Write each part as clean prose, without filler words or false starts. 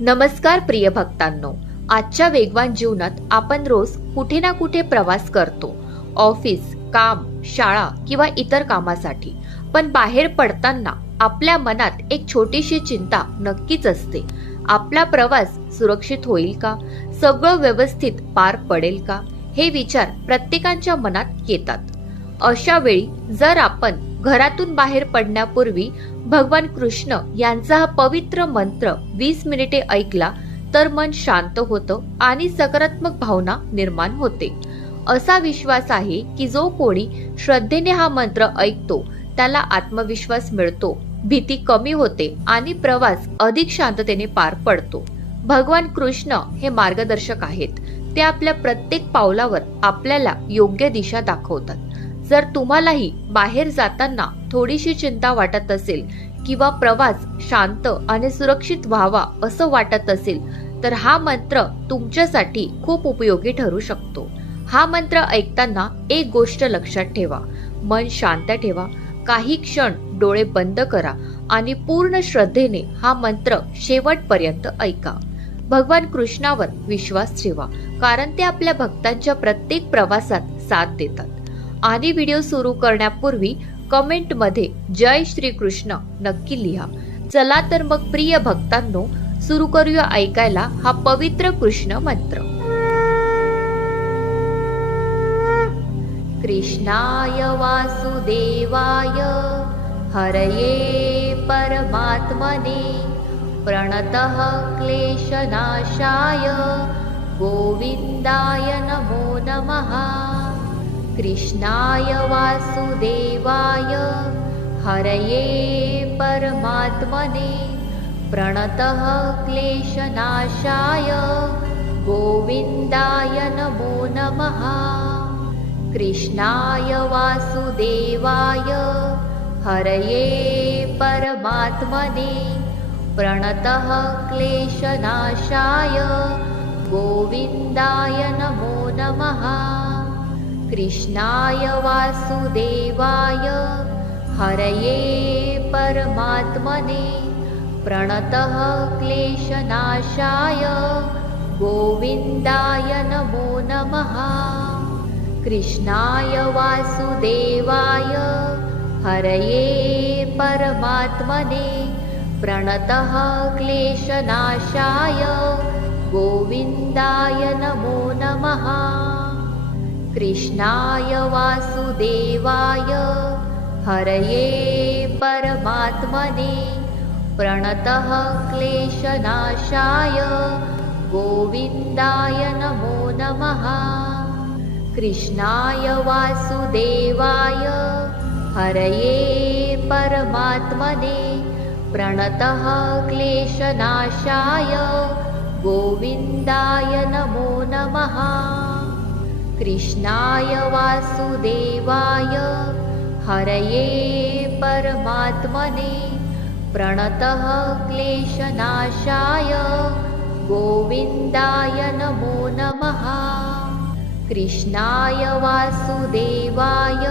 नमस्कार प्रिय भक्तांनो, आजच्या वेगवान जीवनात आपण रोज कुठे ना कुठे प्रवास करतो. ऑफिस, काम, शाळा किंवा इतर कामासाठी. पण बाहेर पडताना आपल्या मनात एक छोटीशी चिंता नक्कीच असते. आपला प्रवास सुरक्षित होईल का? सगळं व्यवस्थित पार पडेल का? हे विचार प्रत्येकाच्या मनात येतात. अशा वेळी जर आपण घरातून बाहेर पडण्यापूर्वी भगवान कृष्ण यांचा हा पवित्र मंत्र 20 मिनिटे ऐकला तर मन शांत होतं आणि सकारात्मक भावना निर्माण होते. असा विश्वास आहे की जो कोणी श्रद्धेने हा मंत्र ऐकतो त्याला आत्मविश्वास मिळतो, भीती कमी होते आणि प्रवास अधिक शांततेने पार पडतो. भगवान कृष्ण हे मार्गदर्शक आहेत. ते आपल्या प्रत्येक पावलावर आपल्याला योग्य दिशा दाखवतात. जर तुम्हालाही बाहेर जाताना थोडीशी चिंता वाटत असेल किंवा प्रवास शांत आणि सुरक्षित व्हावा असं वाटत असेल तर हा मंत्र तुमच्यासाठी खूप उपयोगी ठरू शकतो. हा मंत्र ऐकताना एक गोष्ट लक्षात ठेवा, मन शांत ठेवा, काही क्षण डोळे बंद करा आणि पूर्ण श्रद्धेने हा मंत्र शेवटपर्यंत ऐका. भगवान कृष्णावर विश्वास ठेवा, कारण ते आपल्या भक्तांच्या प्रत्येक प्रवासात साथ देतात. आणि व्हिडिओ सुरू करण्यापूर्वी कमेंट मध्ये जय श्री कृष्ण नक्की लिहा. चला तर मग प्रिय भक्तांनो, सुरू करूया ऐकायला हा पवित्र कृष्ण मंत्र. कृष्णाय वासुदेवाय हरये परमात्मने प्रणतः क्लेशनाशाय गोविंदाय नमो नमः. कृष्णाय वासुदेवाय हरये परमात्मने प्रणतः क्लेशनाशाय गोविंदाय नमो नमः. कृष्णाय वासुदेवाय हरये परमात्मने प्रणतः क्लेशनाशाय गोविंदाय नमो नमः. कृष्णाय वासुदेवाय हरये परमात्मने प्रणतः क्लेशनाशाय गोविंदाय नमो नमः. कृष्णाय वासुदेवाय हरये परमात्मने प्रणतः क्लेशनाशाय गोविंदाय नमो नमः. कृष्णाय वासुदेवाय हरये परमात्मने प्रणतः क्लेशनाशाय गोविंदाय नमो नमः. कृष्णाय वासुदेवाय हरये परमात्मने प्रणतः क्लेशनाशाय गोविंदाय नमो नमः. कृष्णाय वासुदेवाय हरये परमात्मने प्रणतः क्लेशनाशाय गोविंदाय नमो नमः. कृष्णाय वासुदेवाय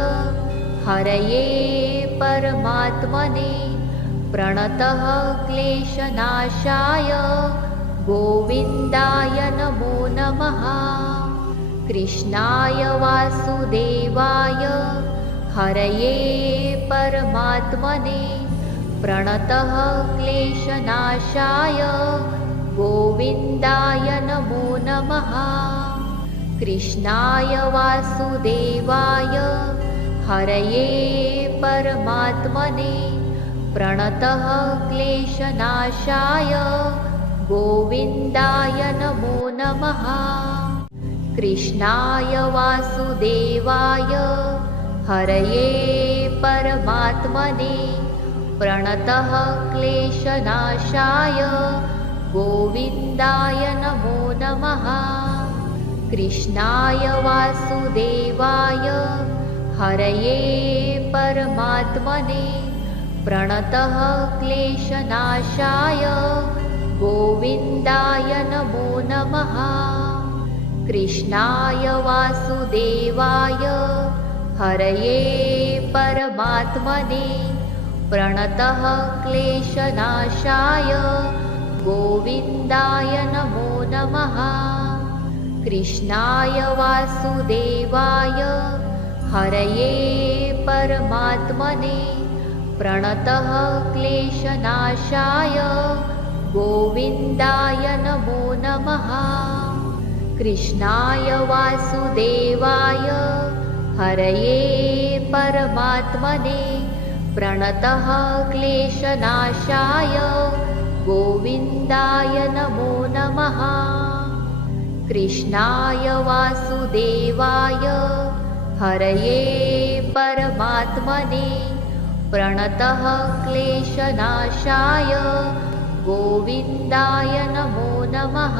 हरये परमात्मने प्रणतः क्लेशनाशाय गोविंदाय नमो नमः. कृष्णाय वासुदेवाय हरये परमात्मने प्रणतः क्लेशनाशाय गोविंदाय नमो नमः. कृष्णाय वासुदेवाय हरये परमात्मने प्रणतः क्लेशनाशाय गोविंदाय नमो नमः. कृष्णाय वासुदेवाय हरये परमात्मने प्रणतः क्लेशनाशाय गोविंदाय नमो नमः. कृष्णाय वासुदेवाय हरये परमात्मने प्रणतः क्लेशनाशाय गोविंदाय नमो नमः. कृष्णाय वासुदेवाय हरये परमात्मने प्रणतः क्लेशनाशाय गोविन्दाय नमो नमः। कृष्णाय वासुदेवाय हरये परमात्मने प्रणतः क्लेशनाशाय गोविन्दाय नमो नमः। कृष्णाय वासुदेवाय हरये परमात्मने प्रणतः क्लेशनाशाय गोविन्दाय नमो नमः। कृष्णाय वासुदेवाय हरये परमात्मने प्रणतः क्लेशनाशाय गोविन्दाय नमो नमः।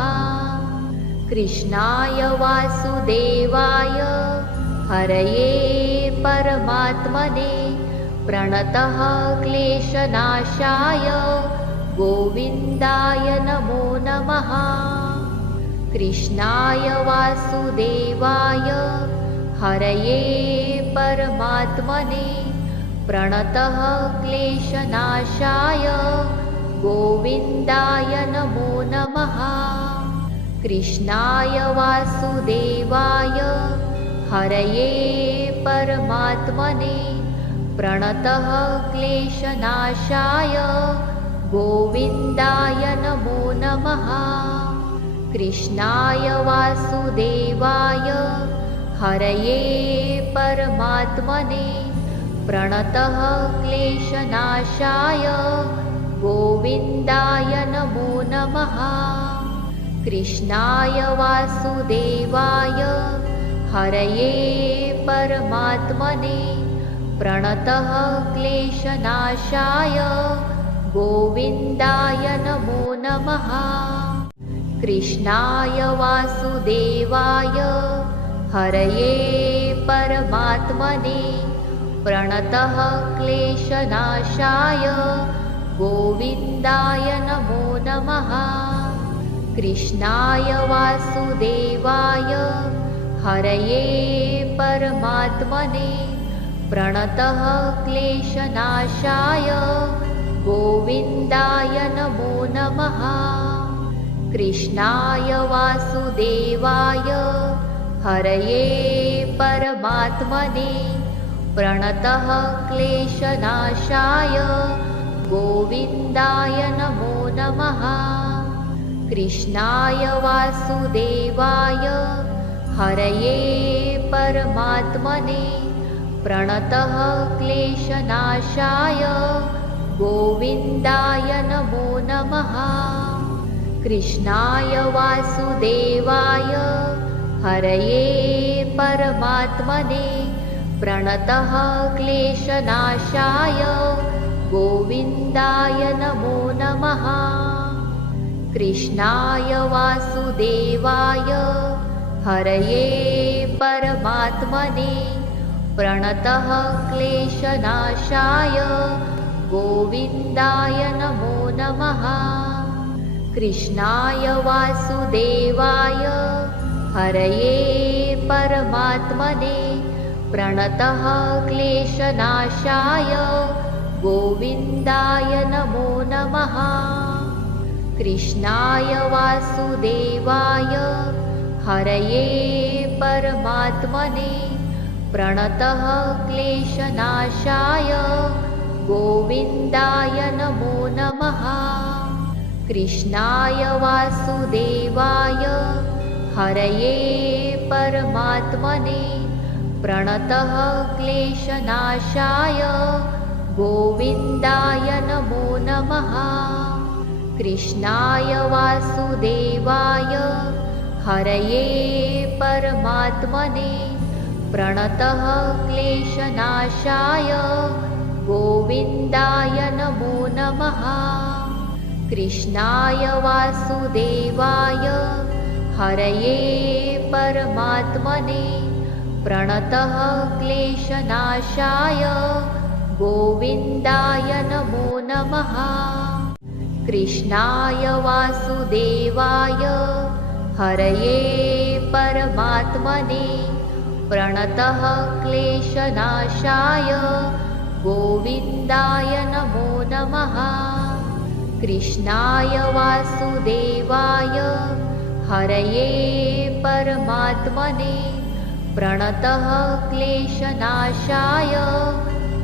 कृष्णाय वासुदेवाय हरये परमात्मने प्रणतः क्लेशनाशाय गोविन्दाय नमो नमः। कृष्णाय वासुदेवाय हरये परमात्मने प्रणतः क्लेशनाशाय गोविन्दाय नमो नमः। कृष्णाय वासुदेवाय हरये परमात्मने प्रणतः क्लेशनाशाय गोविन्दाय नमो नमः। कृष्णाय वासुदेवाय हरये परमात्मने प्रणतः क्लेशनाशाय गोविन्दाय नमो नमः। कृष्णाय वासुदेवाय हरये परमात्मने प्रणतः क्लेशनाशाय गोविन्दाय नमो नमः। कृष्णाय वासुदेवाय हरये परमात्मने प्रणतः क्लेशनाशाय गोविन्दाय नमो नमः। कृष्णाय वासुदेवाय हरये परमात्मने प्रणतः क्लेशनाशाय गोविन्दाय नमो नमः। कृष्णाय वासुदेवाय हरये परमात्मने प्रणतः क्लेशनाशाय गोविन्दाय नमो नमः। कृष्णाय वासुदेवाय हरये परमात्मने प्रणतः क्लेशनाशाय गोविन्दाय नमो नमः। कृष्णाय वासुदेवाय हरये परमात्मने प्रणतः क्लेशनाशाय गोविन्दाय नमो नमः। कृष्णाय वासुदेवाय हरये परमात्मने प्रणतः क्लेशनाशाय गोविन्दाय नमो नमः। कृष्णाय वासुदेवाय हरये परमात्मने प्रणतः क्लेशनाशाय गोविन्दाय नमो नमः। कृष्णाय वासुदेवाय हरये परमात्मने प्रणतः क्लेशनाशाय गोविन्दाय नमो नमः। कृष्णाय वासुदेवाय हरये परमात्मने प्रणतः क्लेशनाशाय गोविन्दाय नमो नमः। कृष्णाय वासुदेवाय हरये परमात्मने प्रणतः क्लेशनाशाय गोविन्दाय नमो नमः। कृष्णाय वासुदेवाय हरये परमात्मने प्रणतः क्लेशनाशाय गोविन्दाय नमो नमः। कृष्णाय वासुदेवाय हरये परमात्मने प्रणतः क्लेशनाशाय गोविन्दाय नमो नमः। कृष्णाय वासुदेवाय हरये परमात्मने प्रणतः क्लेशनाशाय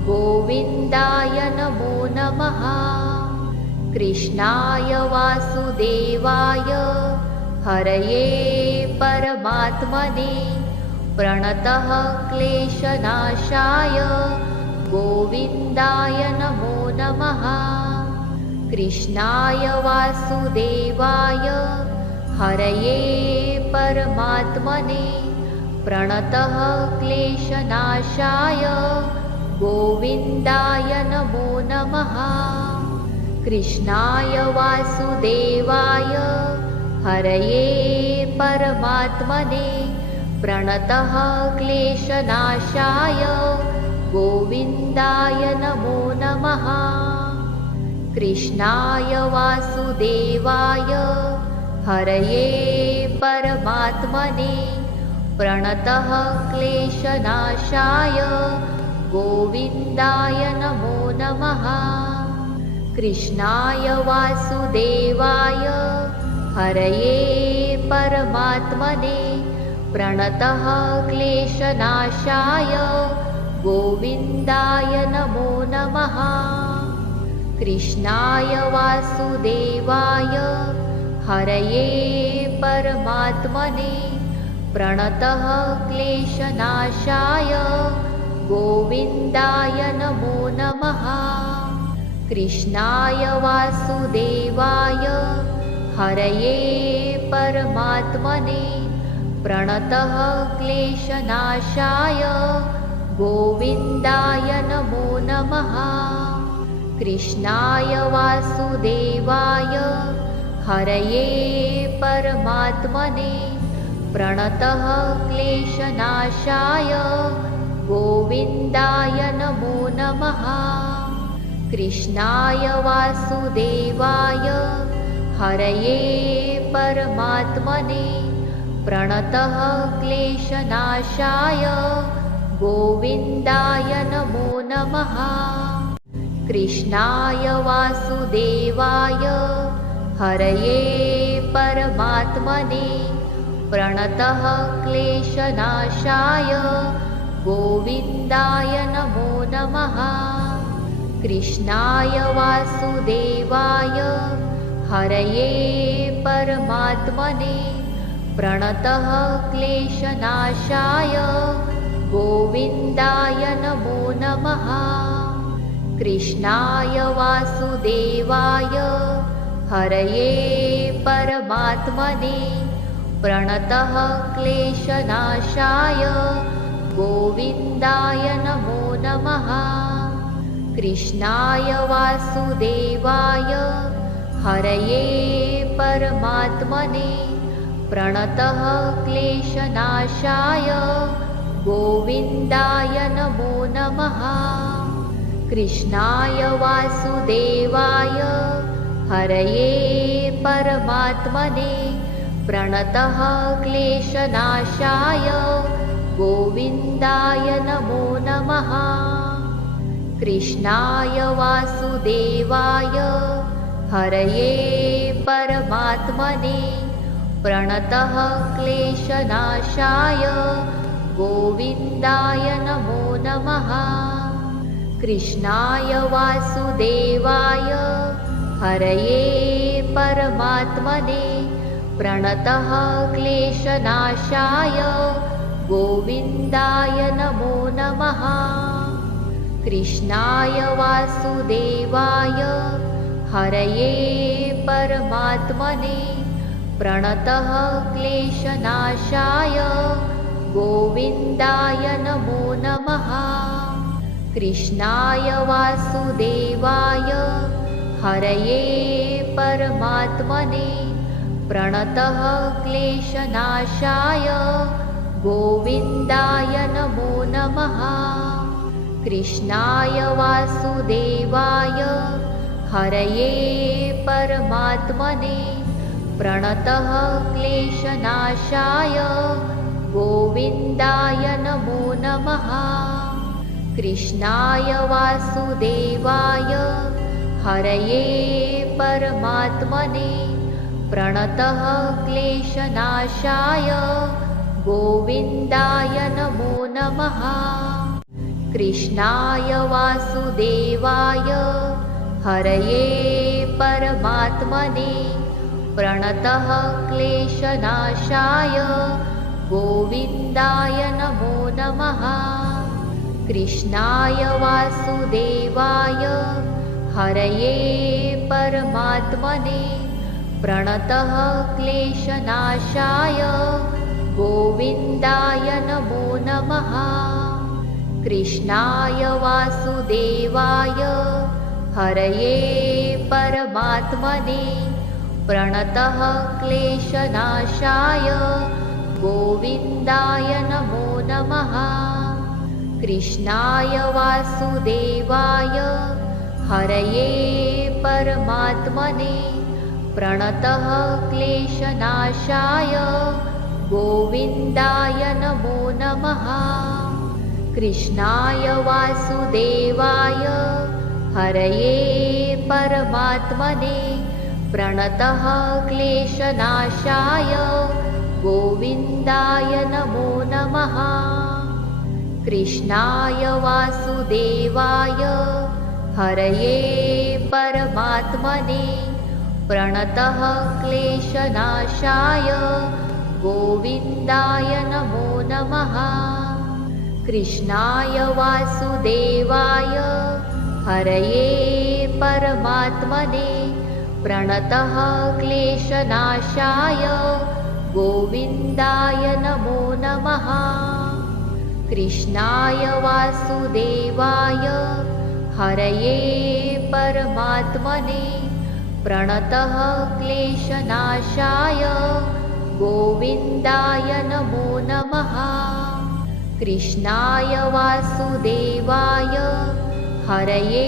गोविन्दाय नमो नमः। कृष्णाय वासुदेवाय हरये परमात्मने प्रणतः क्लेशनाशाय गोविन्दाय नमो नमः। कृष्णाय वासुदेवाय हरये परमात्मने प्रणतः क्लेशनाशाय गोविन्दाय नमो नमः। कृष्णाय वासुदेवाय हरये परमात्मने प्रणतः क्लेशनाशाय गोविन्दाय नमो नमः। कृष्णाय वासुदेवाय हरये परमात्मने प्रणतः क्लेशनाशाय गोविन्दाय नमो नमः। कृष्णाय वासुदेवाय हरये परमात्मने प्रणतः क्लेशनाशाय गोविन्दाय नमो नमः। कृष्णाय वासुदेवाय हरये परमात्मने प्रणतः क्लेशनाशाय गोविन्दाय नमो नमः। कृष्णाय वासुदेवाय हरये परमात्मने प्रणतः क्लेशनाशाय गोविन्दाय नमो नमः। कृष्णाय वासुदेवाय हरये परमात्मने प्रणतः क्लेशनाशाय गोविन्दाय नमो नमः। कृष्णाय वासुदेवाय हरये परमात्मने प्रणतः क्लेशनाशाय गोविन्दाय नमो नमः। कृष्णाय वासुदेवाय हरये परमात्मने प्रणतः क्लेशनाशाय गोविन्दाय नमो नमः। कृष्णाय वासुदेवाय हरये परमात्मने प्रणतः क्लेशनाशाय गोविन्दाय नमो नमः। कृष्णाय वासुदेवाय हरये परमात्मने प्रणतः क्लेशनाशाय गोविन्दाय नमो नमः। कृष्णाय वासुदेवाय हरये परमात्मने प्रणतः क्लेशनाशाय गोविन्दाय नमो नमः। कृष्णाय वासुदेवाय हरये परमात्मने प्रणतः क्लेशनाशाय गोविन्दाय नमो नमः। कृष्णाय वासुदेवाय हरये परमात्मने प्रणतः क्लेशनाशाय गोविन्दाय नमो नमः। कृष्णाय वासुदेवाय हरये परमात्मने प्रणतः क्लेशनाशाय गोविन्दाय नमो नमः। कृष्णाय वासुदेवाय हरये परमात्मने प्रणतः क्लेशनाशाय गोविन्दाय नमो नमः। कृष्णाय वासुदेवाय हरये परमात्मने प्रणतः क्लेशनाशाय गोविन्दाय नमो नमः। कृष्णाय वासुदेवाय हरये परमात्मने प्रणतः क्लेशनाशाय गोविन्दाय नमो नमः। कृष्णाय वासुदेवाय हरये परमात्मने प्रणतः क्लेशनाशाय गोविन्दाय नमो नमः। कृष्णाय वासुदेवाय हरये परमात्मने प्रणतः क्लेशनाशाय गोविन्दाय नमो नमः। कृष्णाय वासुदेवाय हरये परमात्मने प्रणतः क्लेशनाशाय गोविन्दाय नमो नमः। कृष्णाय वासुदेवाय हरये परमात्मने प्रणतः क्लेशनाशाय गोविन्दाय नमो नमः। कृष्णाय वासुदेवाय हरये परमात्मने प्रणतः क्लेशनाशाय गोविन्दाय नमो नमः। कृष्णाय वासुदेवाय हरये परमात्मने प्रणतः क्लेशनाशाय गोविन्दाय नमो नमः। कृष्णाय वासुदेवाय हरये परमात्मने प्रणतः क्लेशनाशाय गोविन्दाय नमो नमः। कृष्णाय वासुदेवाय हरये परमात्मने प्रणतः क्लेशनाशाय गोविन्दाय नमो नमः। कृष्णाय वासुदेवाय हरये परमात्मने प्रणतः क्लेशनाशाय गोविन्दाय नमो नमः। कृष्णाय वासुदेवाय हरये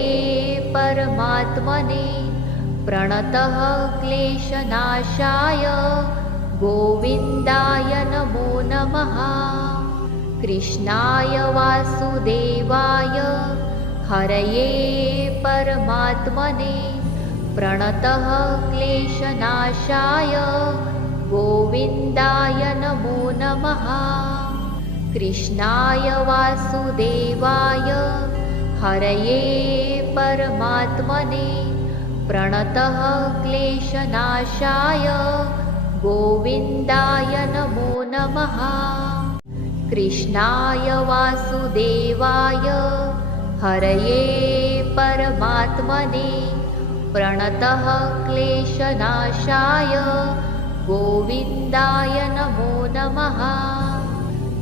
परमात्मने प्रणतः क्लेशनाशाय गोविन्दाय नमो नमः। कृष्णाय वासुदेवाय हरये परमात्मने प्रणतः क्लेशनाशाय गोविन्दाय नमो नमः। कृष्णाय वासुदेवाय हरये परमात्मने प्रणतः क्लेशनाशाय गोविन्दाय नमो नमः। कृष्णाय वासुदेवाय हरये परमात्मने प्रणतः क्लेशनाशाय गोविन्दाय नमो नमः।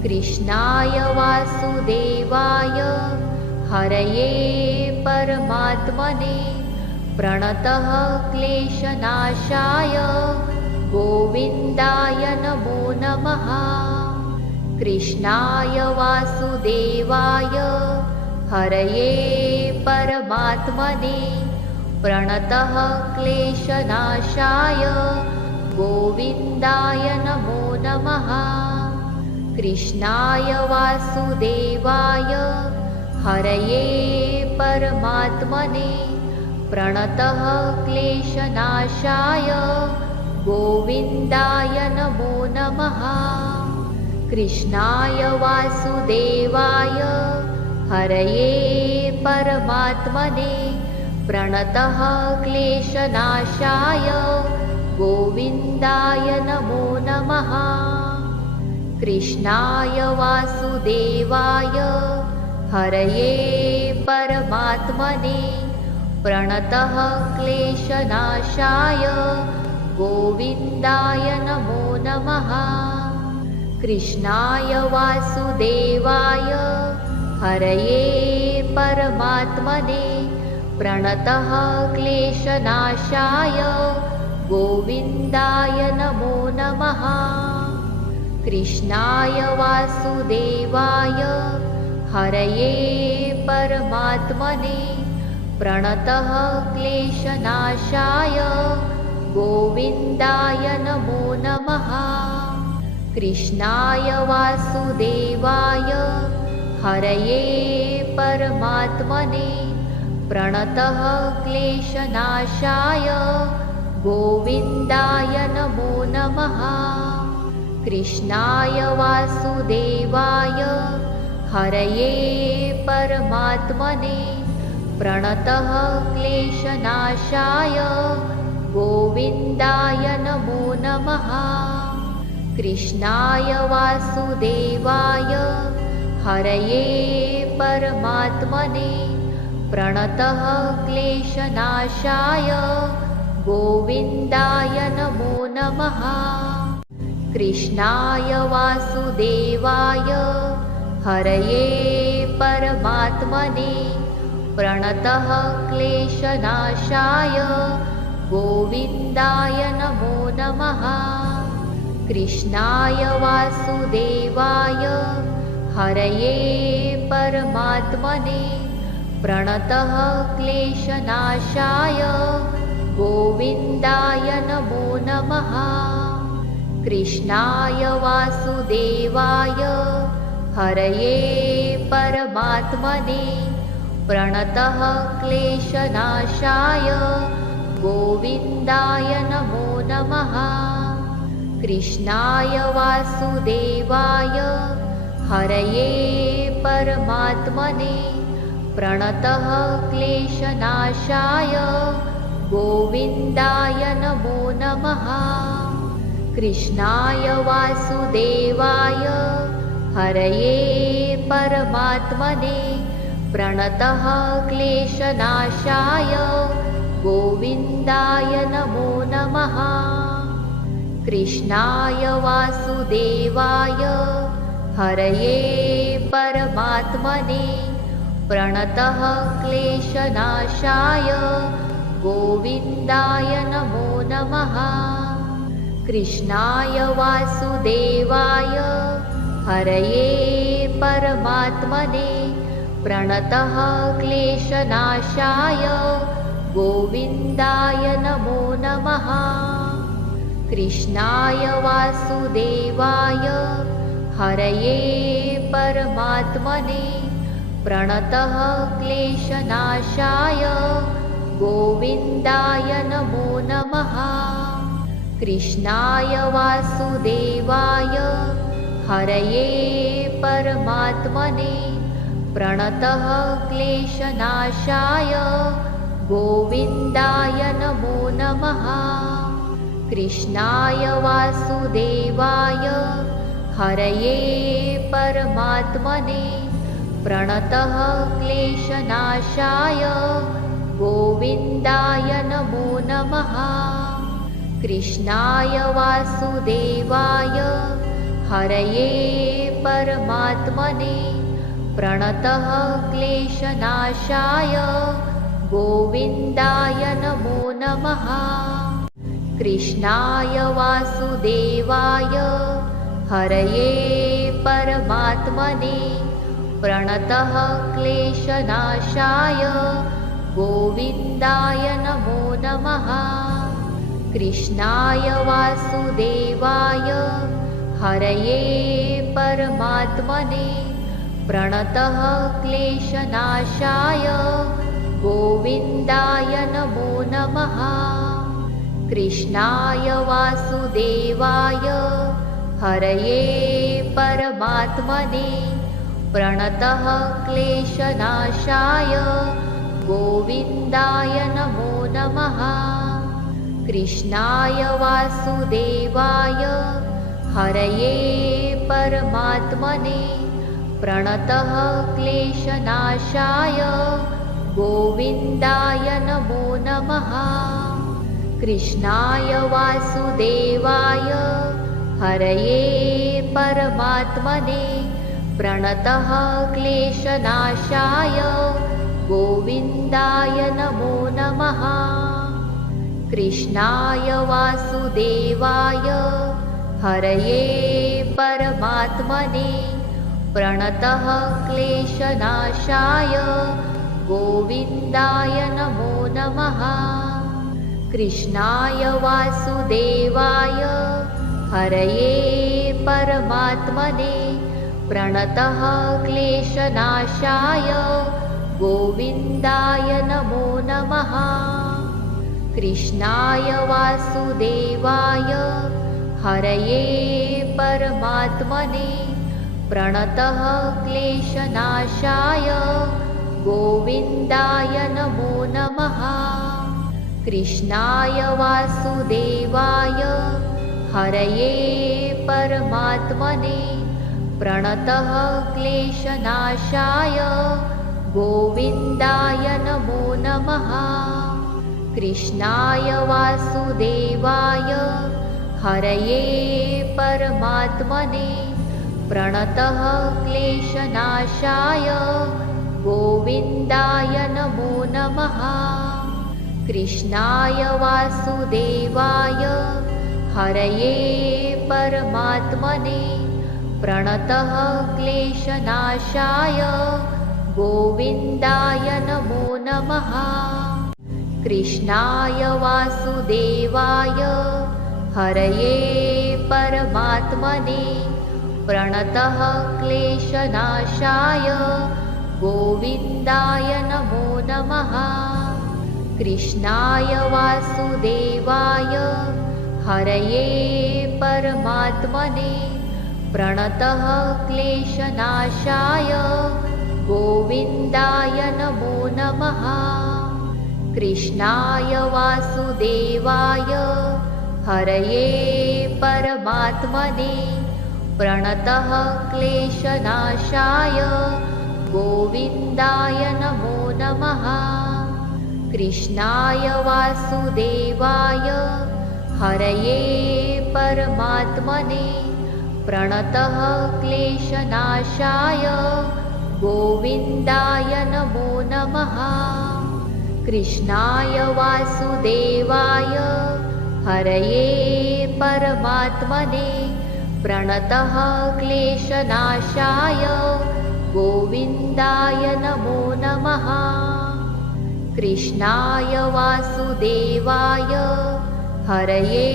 कृष्णाय वासुदेवाय हरये परमात्मने प्रणतः क्लेशनाशाय गोविन्दाय नमो नमः। कृष्णाय वासुदेवाय हरये परमात्मने प्रणतः क्लेशनाशाय गोविन्दाय नमो नमः। कृष्णाय वासुदेवाय हरये परमात्मने प्रणतः क्लेशनाशाय गोविन्दाय नमो नमः। कृष्णाय वासुदेवाय हरये परमात्मने प्रणतः क्लेशनाशाय गोविन्दाय नमो नमः। कृष्णाय वासुदेवाय हरये परमात्मने प्रणतः क्लेशनाशाय गोविन्दाय नमो नमः। कृष्णाय वासुदेवाय हरये परमात्मने प्रणतः क्लेशनाशाय गोविन्दाय नमो नमः। कृष्णाय वासुदेवाय हरये परमात्मने प्रणतः क्लेशनाशाय गोविन्दाय नमो नमः। कृष्णाय वासुदेवाय हरये परमात्मने प्रणतः क्लेशनाशाय गोविन्दाय नमो नमः। कृष्णाय वासुदेवाय हरये परमात्मने प्रणतः क्लेशनाशाय गोविन्दाय नमो नमः। कृष्णाय वासुदेवाय हरये परमात्मने प्रणतः क्लेशनाशाय गोविन्दाय नमो नमः। कृष्णाय वासुदेवाय हरये परमात्मने प्रणतः क्लेशनाशाय गोविन्दाय नमो नमः। कृष्णाय वासुदेवाय हरये परमात्मने प्रणतः क्लेशनाशाय गोविन्दाय नमो नमः। कृष्णाय वासुदेवाय हरये परमात्मने प्रणतः क्लेशनाशाय गोविन्दाय नमो नमः। कृष्णाय वासुदेवाय हरये परमात्मने प्रणतः क्लेशनाशाय गोविन्दाय नमो नमः। कृष्णाय वासुदेवाय हरये परमात्मने प्रणतः क्लेशनाशाय गोविन्दाय नमो नमः। कृष्णाय वासुदेवाय हरये परमात्मने प्रणतः क्लेशनाशाय गोविन्दाय नमो नमः। कृष्णाय वासुदेवाय हरये परमात्मने प्रणतः क्लेशनाशाय गोविन्दाय नमो नमः। कृष्णाय वासुदेवाय हरये परमात्मने प्रणतः क्लेशनाशाय गोविन्दाय नमो नमः। कृष्णाय वासुदेवाय हरये परमात्मने प्रणतः क्लेशनाशाय गोविन्दाय नमो नमः। कृष्णाय वासुदेवाय हरये परमात्मने प्रणतः क्लेशनाशाय गोविन्दाय नमो नमः। कृष्णाय वासुदेवाय हरये परमात्मने प्रणतः क्लेशनाशाय गोविन्दाय नमो नमः। कृष्णाय वासुदेवाय हरये परमात्मने प्रणतः क्लेशनाशाय गोविन्दाय नमो नमः। कृष्णाय वासुदेवाय हरये परमात्मने प्रणतः क्लेशनाशाय गोविन्दाय नमो नमः। कृष्णाय वासुदेवाय हरये परमात्मने प्रणतः क्लेशनाशाय गोविन्दाय नमो नमः। कृष्णाय वासुदेवाय हरये परमात्मने प्रणतः क्लेशनाशाय गोविन्दाय नमो नमः। कृष्णाय वासुदेवाय हरये परमात्मने प्रणतः क्लेशनाशाय गोविन्दाय नमो नमः। कृष्णाय वासुदेवाय हरये परमात्मने प्रणतः क्लेशनाशाय गोविन्दाय नमो नमः। कृष्णाय वासुदेवाय हरये परमात्मने प्रणतः क्लेशनाशाय गोविन्दाय नमो नमः। कृष्णाय वासुदेवाय हरये परमात्मने प्रणतः क्लेशनाशाय गोविन्दाय नमो नमः। कृष्णाय वासुदेवाय हरये परमात्मने प्रणतः क्लेशनाशाय गोविन्दाय नमो नमः। कृष्णाय वासुदेवाय हरये परमात्मने प्रणतः क्लेशनाशाय गोविन्दाय नमो नमः। कृष्णाय वासुदेवाय हरये परमात्मने प्रणतः क्लेशनाशाय गोविन्दाय नमो नमः। कृष्णाय वासुदेवाय हरये परमात्मने प्रणतः क्लेशनाशाय गोविन्दाय नमो नमः। कृष्णाय वासुदेवाय हरये परमात्मने प्रणतः क्लेशनाशाय गोविन्दाय नमो नमः। कृष्णाय वासुदेवाय हरये परमात्मने प्रणतः क्लेशनाशाय गोविन्दाय नमो नमः। कृष्णाय वासुदेवाय हरये परमात्मने प्रणतः क्लेशनाशाय गोविन्दाय नमो नमः। कृष्णाय वासुदेवाय हरये परमात्मने प्रणतः क्लेशनाशाय गोविन्दाय नमो नमः। कृष्णाय वासुदेवाय हरये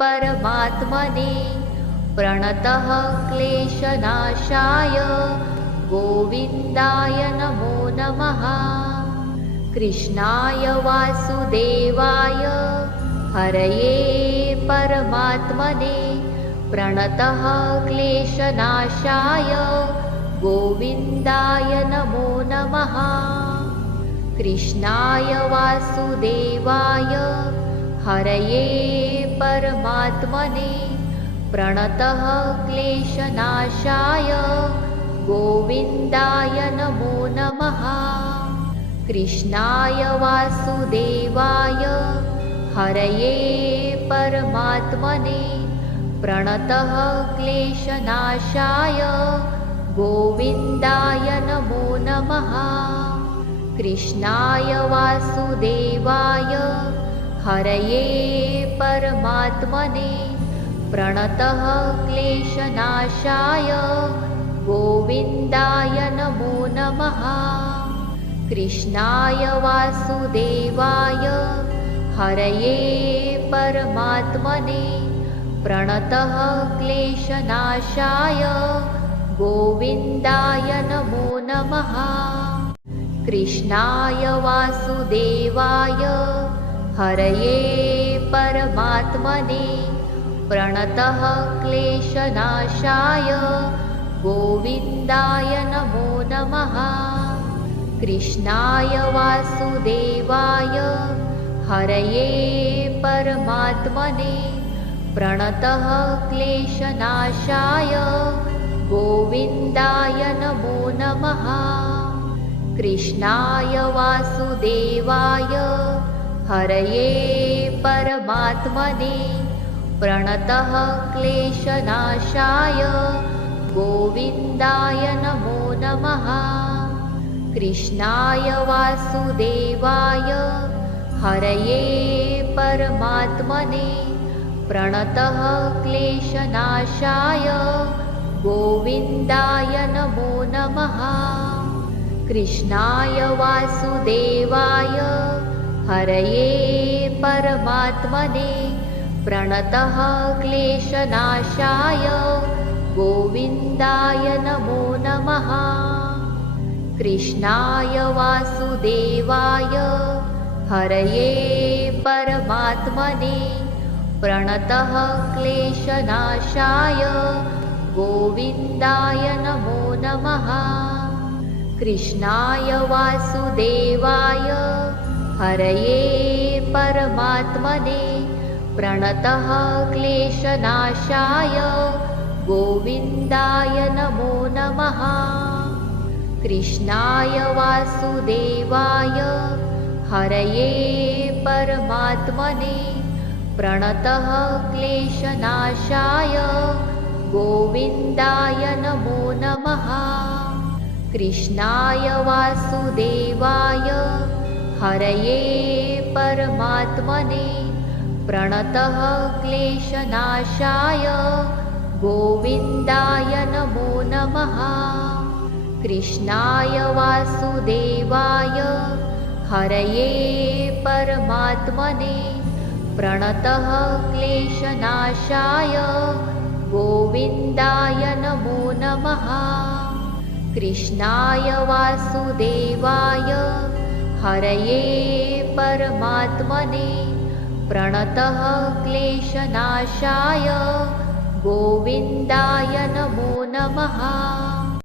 परमात्मने प्रणतः क्लेशनाशाय गोविन्दाय नमो नमः। कृष्णाय वासुदेवाय हरये परमात्मने प्रणतः क्लेशनाशाय गोविन्दाय नमो नमः। कृष्णाय वासुदेवाय हरये परमात्मने प्रणतः क्लेशनाशाय गोविन्दाय नमो नमः। कृष्णाय वासुदेवाय हरये परमात्मने प्रणतः क्लेशनाशाय गोविन्दाय नमो नमः। कृष्णाय वासुदेवाय हरये परमात्मने प्रणतः क्लेशनाशाय गोविन्दाय नमो नमः। कृष्णाय वासुदेवाय हरये परमात्मने प्रणतः क्लेशनाशाय गोविन्दाय नमो नमः। कृष्णाय वासुदेवाय हरये परमात्मने प्रणतः क्लेशनाशाय गोविन्दाय नमो नमः। कृष्णाय वासुदेवाय हरये परमात्मने प्रणतः क्लेशनाशाय गोविन्दाय नमो नमः। कृष्णाय वासुदेवाय हरये परमात्मने प्रणतः क्लेशनाशाय गोविन्दाय नमो नमः। कृष्णाय वासुदेवाय हरये परमात्मने प्रणतः क्लेशनाशाय गोविन्दाय नमो नमः। कृष्णाय वासुदेवाय हरये परमात्मने प्रणतः क्लेशनाशाय गोविन्दाय नमो नमः। कृष्णाय वासुदेवाय हरये परमात्मने प्रणतः क्लेशनाशाय गोविन्दाय नमो नमः। कृष्णाय वासुदेवाय हरये परमात्मने प्रणतः क्लेशनाशाय गोविन्दाय नमो नमः। कृष्णाय वासुदेवाय हरये परमात्मने प्रणतः क्लेशनाशाय गोविन्दाय नमो नमः। कृष्णाय वासुदेवाय हरये परमात्मने प्रणतः क्लेशनाशाय गोविन्दाय नमो नमः। कृष्णाय वासुदेवाय हरये परमात्मने प्रणतः क्लेशनाशाय गोविन्दाय नमो नमः। कृष्णाय वासुदेवाय हरये परमात्मने प्रणतः क्लेशनाशाय गोविन्दाय नमो नमः।